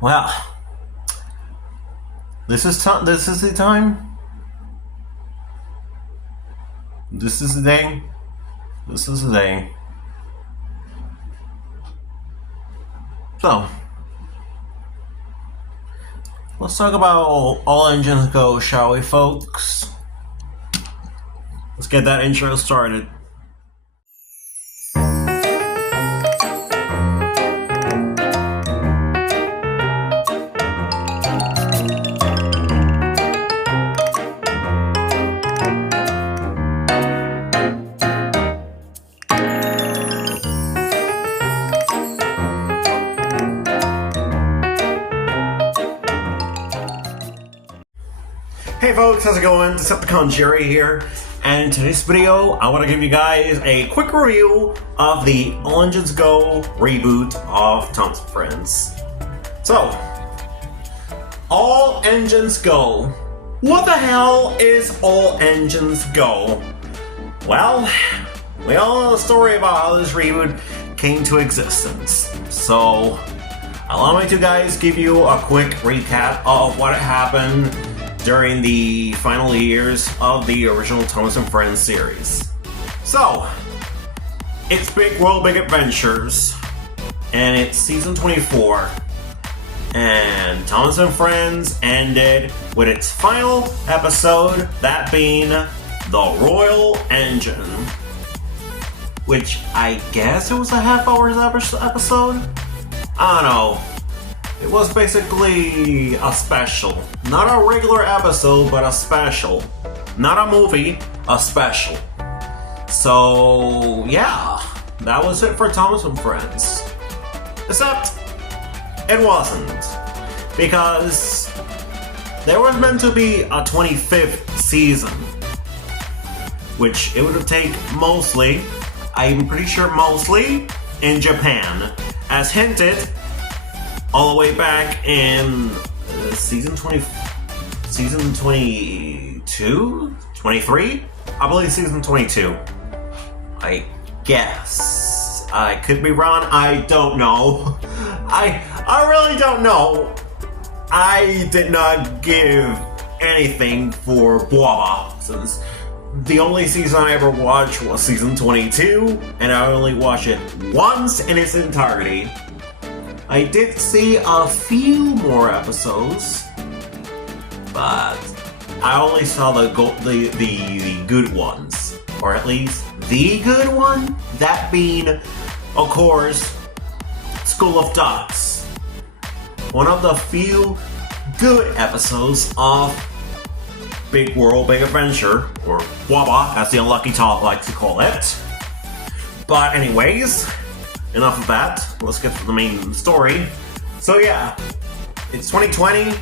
Well, this is the time. This is the day. This is the day. So, let's talk about All Engines Go, shall we, folks? Let's get that intro started. Hey folks, how's it going? Decepticon Jerry here, and in today's video, I want to give you guys a quick review of the All Engines Go reboot of Thomas & Friends. So, All Engines Go. What the hell is All Engines Go? Well, we all know the story about how this reboot came to existence. So, allow me to guys give you a quick recap of what happened during the final years of the original Thomas & Friends series. So, it's Big World Big Adventures, and it's season 24, and Thomas & Friends ended with its final episode, that being the Royal Engine, which I guess it was a half-hour episode? I don't know. It was basically a special. Not a regular episode, but a special. Not a movie, a special. So, yeah, that was it for Thomas & Friends. Except, it wasn't. Because there was meant to be a 25th season. Which it would have taken mostly, I'm pretty sure mostly, in Japan. As hinted, all the way back in season 22? 23? I believe season 22. I guess. I could be wrong, I don't know. I really don't know. I did not give anything for Boaba, since the only season I ever watched was season 22, and I only watched it once in its entirety. I did see a few more episodes, but I only saw the good ones, or at least the good one, that being, of course, School of Ducks. One of the few good episodes of Big World Big Adventure, or WABA, as the unlucky talk likes to call it. But anyways, enough of that, let's get to the main story. So yeah, it's 2020,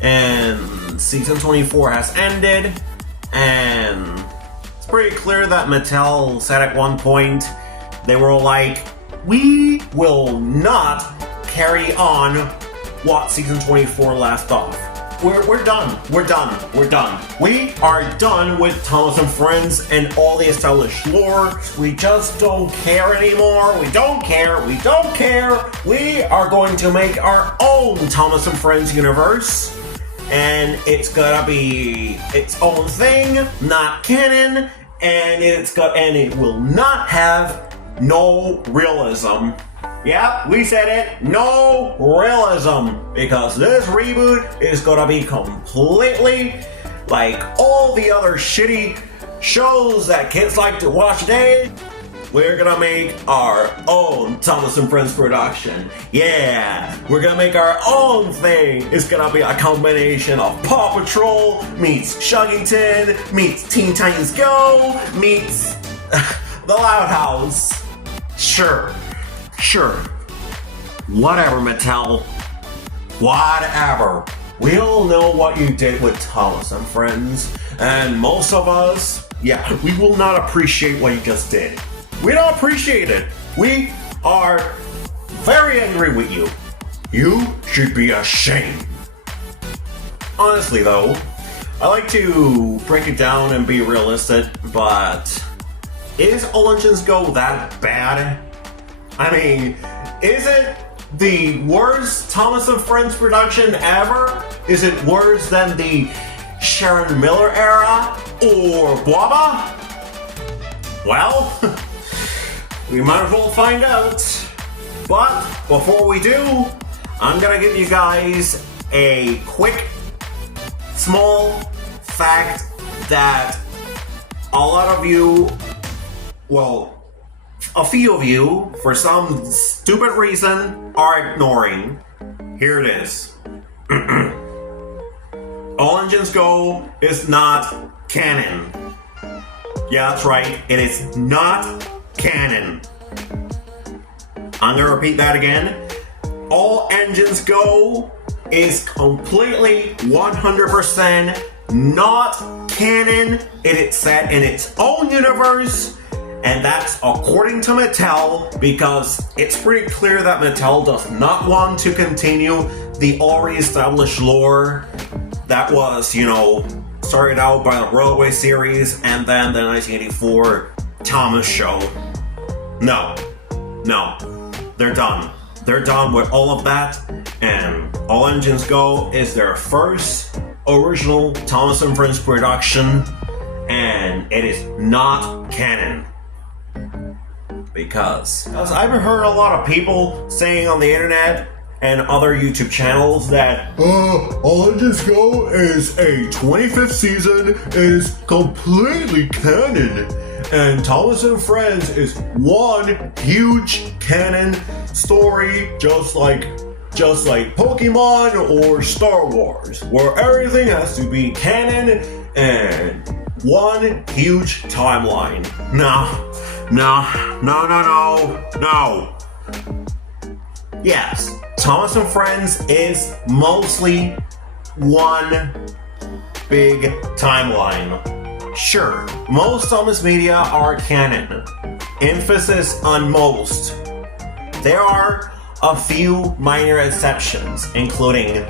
and season 24 has ended, and it's pretty clear that Mattel said at one point, they were like, we will not carry on what season 24 left off. We're done. We're done. We are done with Thomas & Friends and all the established lore. We just don't care anymore. We don't care. We are going to make our own Thomas & Friends universe. And it's gonna be its own thing, not canon, and it will not have no realism. Yeah, we said it, no realism, because this reboot is gonna be completely like all the other shitty shows that kids like to watch today. We're gonna make our own Thomas & Friends production. Yeah, we're gonna make our own thing. It's gonna be a combination of Paw Patrol meets Shuggington meets Teen Titans Go meets The Loud House. Sure. Whatever, Mattel. Whatever. We all know what you did with Thomas & Friends, and most of us, yeah, we will not appreciate what you just did. We don't appreciate it. We are very angry with you. You should be ashamed. Honestly, though, I like to break it down and be realistic, but is All Engines Go that bad? I mean, is it the worst Thomas and Friends production ever? Is it worse than the Sharon Miller era or Bwaba? Well, we might as well find out. But before we do, I'm gonna give you guys a quick, small fact that a lot of you, well, a few of you, for some stupid reason, are ignoring. Here it is. All Engines Go is not canon. Yeah, that's right. It is not canon. I'm gonna repeat that again. All Engines Go is completely 100% not canon. It is set in its own universe, and that's according to Mattel, because it's pretty clear that Mattel does not want to continue the already established lore that was, you know, started out by the Railway series and then the 1984 Thomas show. No, they're done. They're done with all of that, and All Engines Go is their first original Thomas and Friends production, and it is not canon. Because I've heard a lot of people saying on the internet and other YouTube channels that All Engines Go is a 25th season, is completely canon, and Thomas and Friends is one huge canon story, just like Pokemon or Star Wars, where everything has to be canon and one huge timeline. No. Yes, Thomas and Friends is mostly one big timeline. Sure, most Thomas media are canon. Emphasis on most. There are a few minor exceptions, including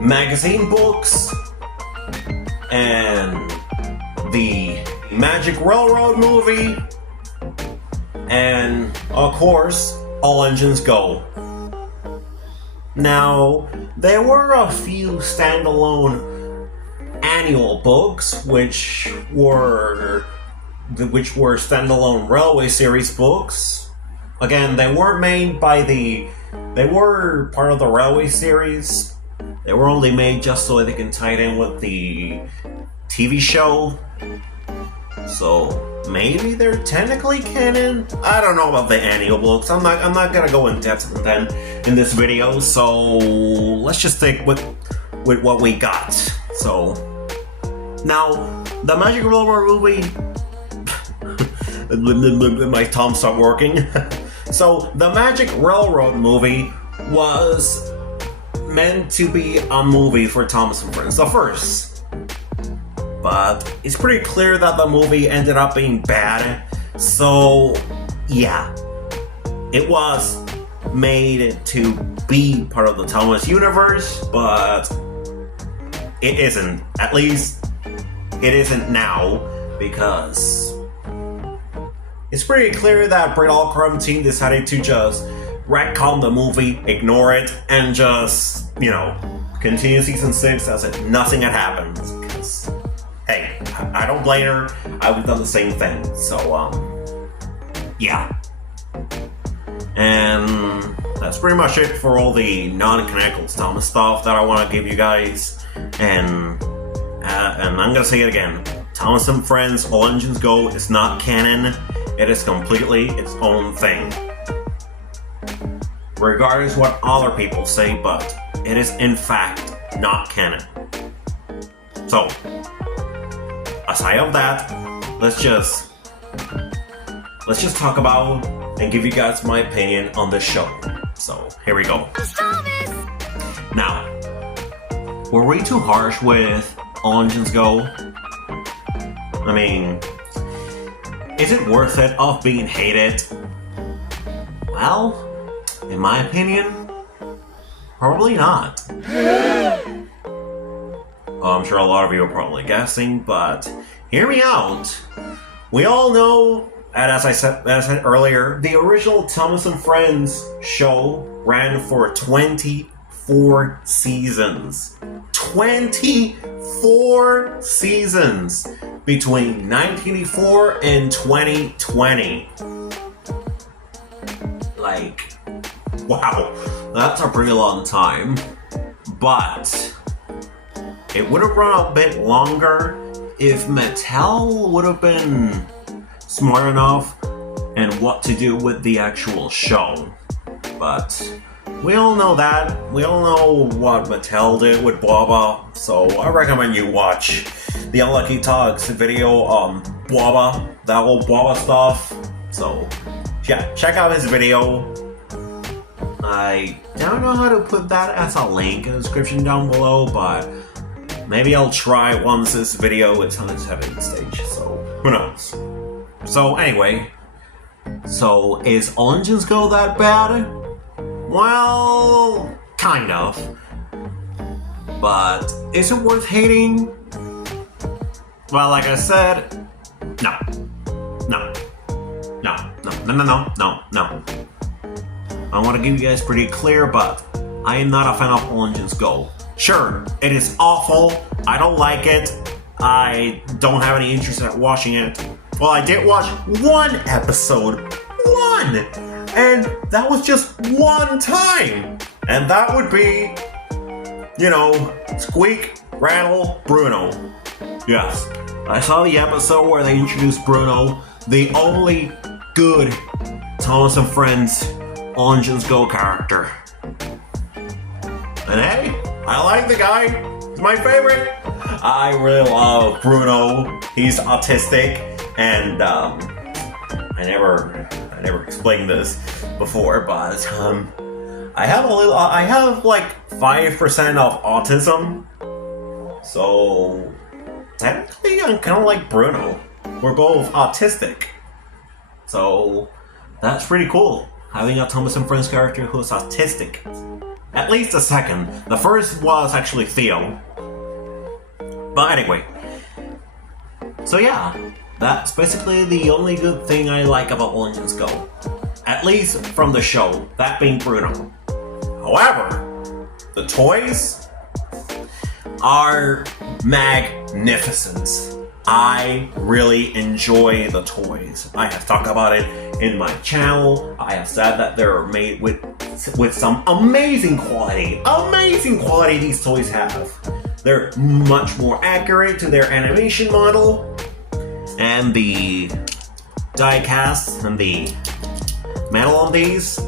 magazine books and the Magic Railroad movie, and of course, All Engines Go. Now, there were a few standalone annual books, which were standalone Railway series books. Again, they were part of the Railway series. They were only made just so they can tie it in with the TV show. So maybe they're technically canon. I don't know about the annual books. I'm not gonna go in depth with them in this video. So let's just stick with what we got. So now the Magic Railroad movie. My thumb stopped working. So the Magic Railroad movie was meant to be a movie for Thomas and Friends, the first. But it's pretty clear that the movie ended up being bad. So yeah, it was made to be part of the Thomas universe, but it isn't. At least it isn't now, because it's pretty clear that Brit Allcrum team decided to just retcon the movie, ignore it, and just, you know, continue season 6 as if nothing had happened. Because, hey, I don't blame her. I would have done the same thing. So, yeah. And that's pretty much it for all the non-canonical Thomas stuff that I want to give you guys. And I'm gonna say it again. Thomas and Friends, All Engines Go is not canon. It is completely its own thing. Regardless what other people say, but it is in fact not canon. So, aside of that, let's just talk about and give you guys my opinion on this show. So, here we go. Now, were we too harsh with All Engines Go? I mean, is it worth it of being hated? Well, in my opinion, probably not. I'm sure a lot of you are probably guessing, but hear me out. We all know And as I said earlier, the original Thomas and Friends show ran for 24 seasons. 24 seasons between 1984 and 2020. Like, wow, that's a pretty long time. But it would have run a bit longer if Mattel would have been smart enough and what to do with the actual show. But we all know that. We all know what Mattel did with Bwaba, so I recommend you watch the Unlucky Talks video on Bwaba, that whole Bwaba stuff. So yeah, check out his video. I don't know how to put that as a link in the description down below, but maybe I'll try once this video is on its editing stage, so who knows. So anyway, so is All Engines Go that bad? Well, kind of. But is it worth hating? Well, like I said, no. I want to give you guys pretty clear, but I am not a fan of All Engines Go. Sure, it is awful. I don't like it. I don't have any interest in watching it. Well, I did watch one episode. One! And that was just one time. And that would be, Squeak, Rattle, Bruno. Yes, I saw the episode where they introduced Bruno, the only good Thomas and Friends All Engines Go character. And hey, I like the guy. He's my favorite. I really love Bruno. He's autistic, and I never explained this before, but I have like 5% of autism. So technically I'm kind of like Bruno. We're both autistic. So that's pretty cool, having a Thomas and Friends character who's autistic. At least the second. The first was actually Theo. But anyway. So yeah, that's basically the only good thing I like about All Engines Go. At least from the show, that being Bruno. However, the toys are magnificent. I really enjoy the toys. I have talked about it in my channel. I have said that they're made with some amazing quality. Amazing quality these toys have. They're much more accurate to their animation model. And the die cast and the metal on these,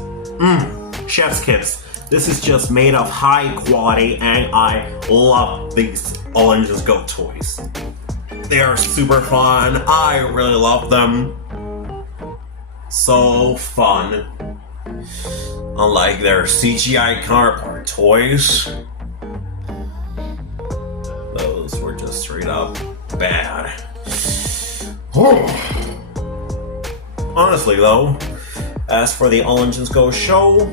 chef's kiss. This is just made of high quality, and I love these All Engines Go toys. They are super fun. I really love them. So fun. Unlike their CGI counterpart toys, those were just straight up bad. Honestly though, as for the All Engines Go show,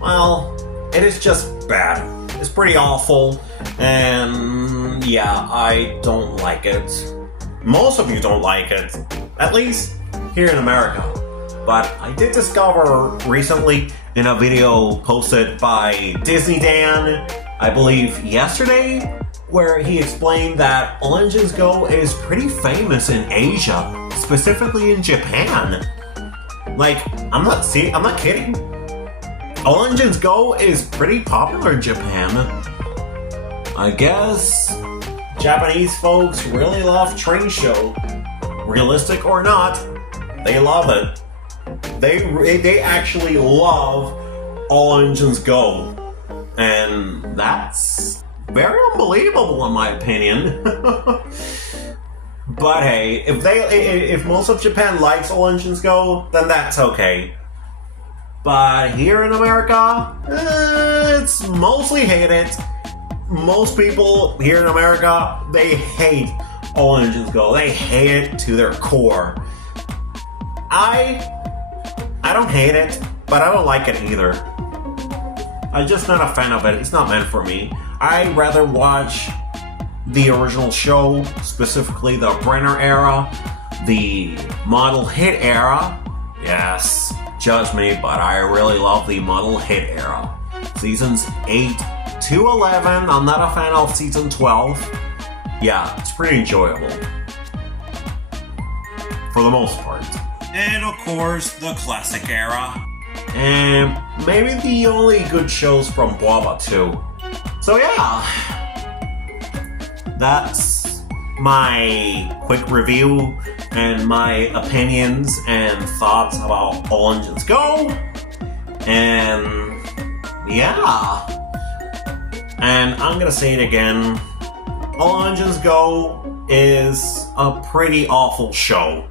well, it is just bad. It's pretty awful, and yeah, I don't like it. Most of you don't like it, at least here in America. But I did discover recently in a video posted by Disney Dan, I believe yesterday, where he explained that All Engines Go is pretty famous in Asia, specifically in Japan. Like, I'm not kidding. All Engines Go is pretty popular in Japan. I guess Japanese folks really love train show. Realistic or not, they love it. They actually love All Engines Go. And that's very unbelievable in my opinion. But hey, if most of Japan likes All Engines Go, then that's okay. But here in America, it's mostly hated. Most people here in America, they hate All Engines Go. They hate it to their core. I don't hate it, but I don't like it either. I'm just not a fan of it. It's not meant for me. I'd rather watch the original show, specifically the Brenner era, the model hit era. Yes, judge me, but I really love the model hit era. Seasons 8 to 11. I'm not a fan of season 12. Yeah, it's pretty enjoyable. For the most part. And of course, the classic era. And maybe the only good shows from Boba too. So yeah, that's my quick review and my opinions and thoughts about All Engines Go. And yeah, and I'm gonna say it again, All Engines Go is a pretty awful show.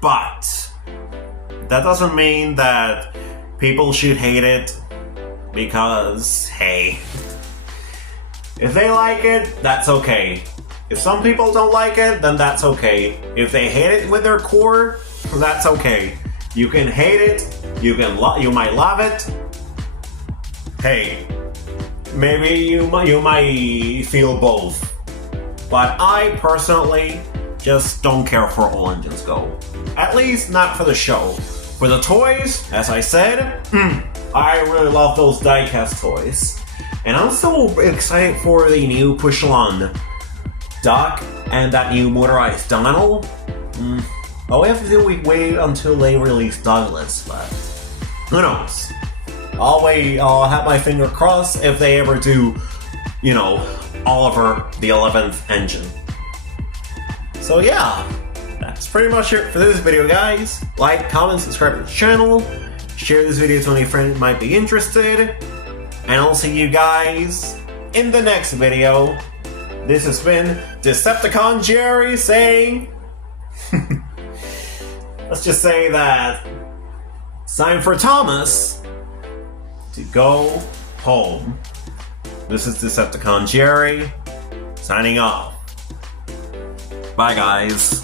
But that doesn't mean that people should hate it, because, hey, if they like it, that's okay. If some people don't like it, then that's okay. If they hate it with their core, that's okay. You can hate it, you might love it. Hey, maybe you might feel both. But I personally just don't care for All Engines Go. At least not for the show. For the toys, as I said, I really love those die-cast toys. And I'm so excited for the new push-along Doc and that new motorized Donald. All we have to do is wait until they release Douglas, but who knows? I'll have my finger crossed if they ever do, you know, Oliver the 11th engine. So yeah, that's pretty much it for this video, guys. Like, comment, subscribe to the channel, share this video to any friend who might be interested, and I'll see you guys in the next video. This has been Decepticon Jerry saying, let's just say that it's time for Thomas to go home. This is Decepticon Jerry signing off. Bye, guys.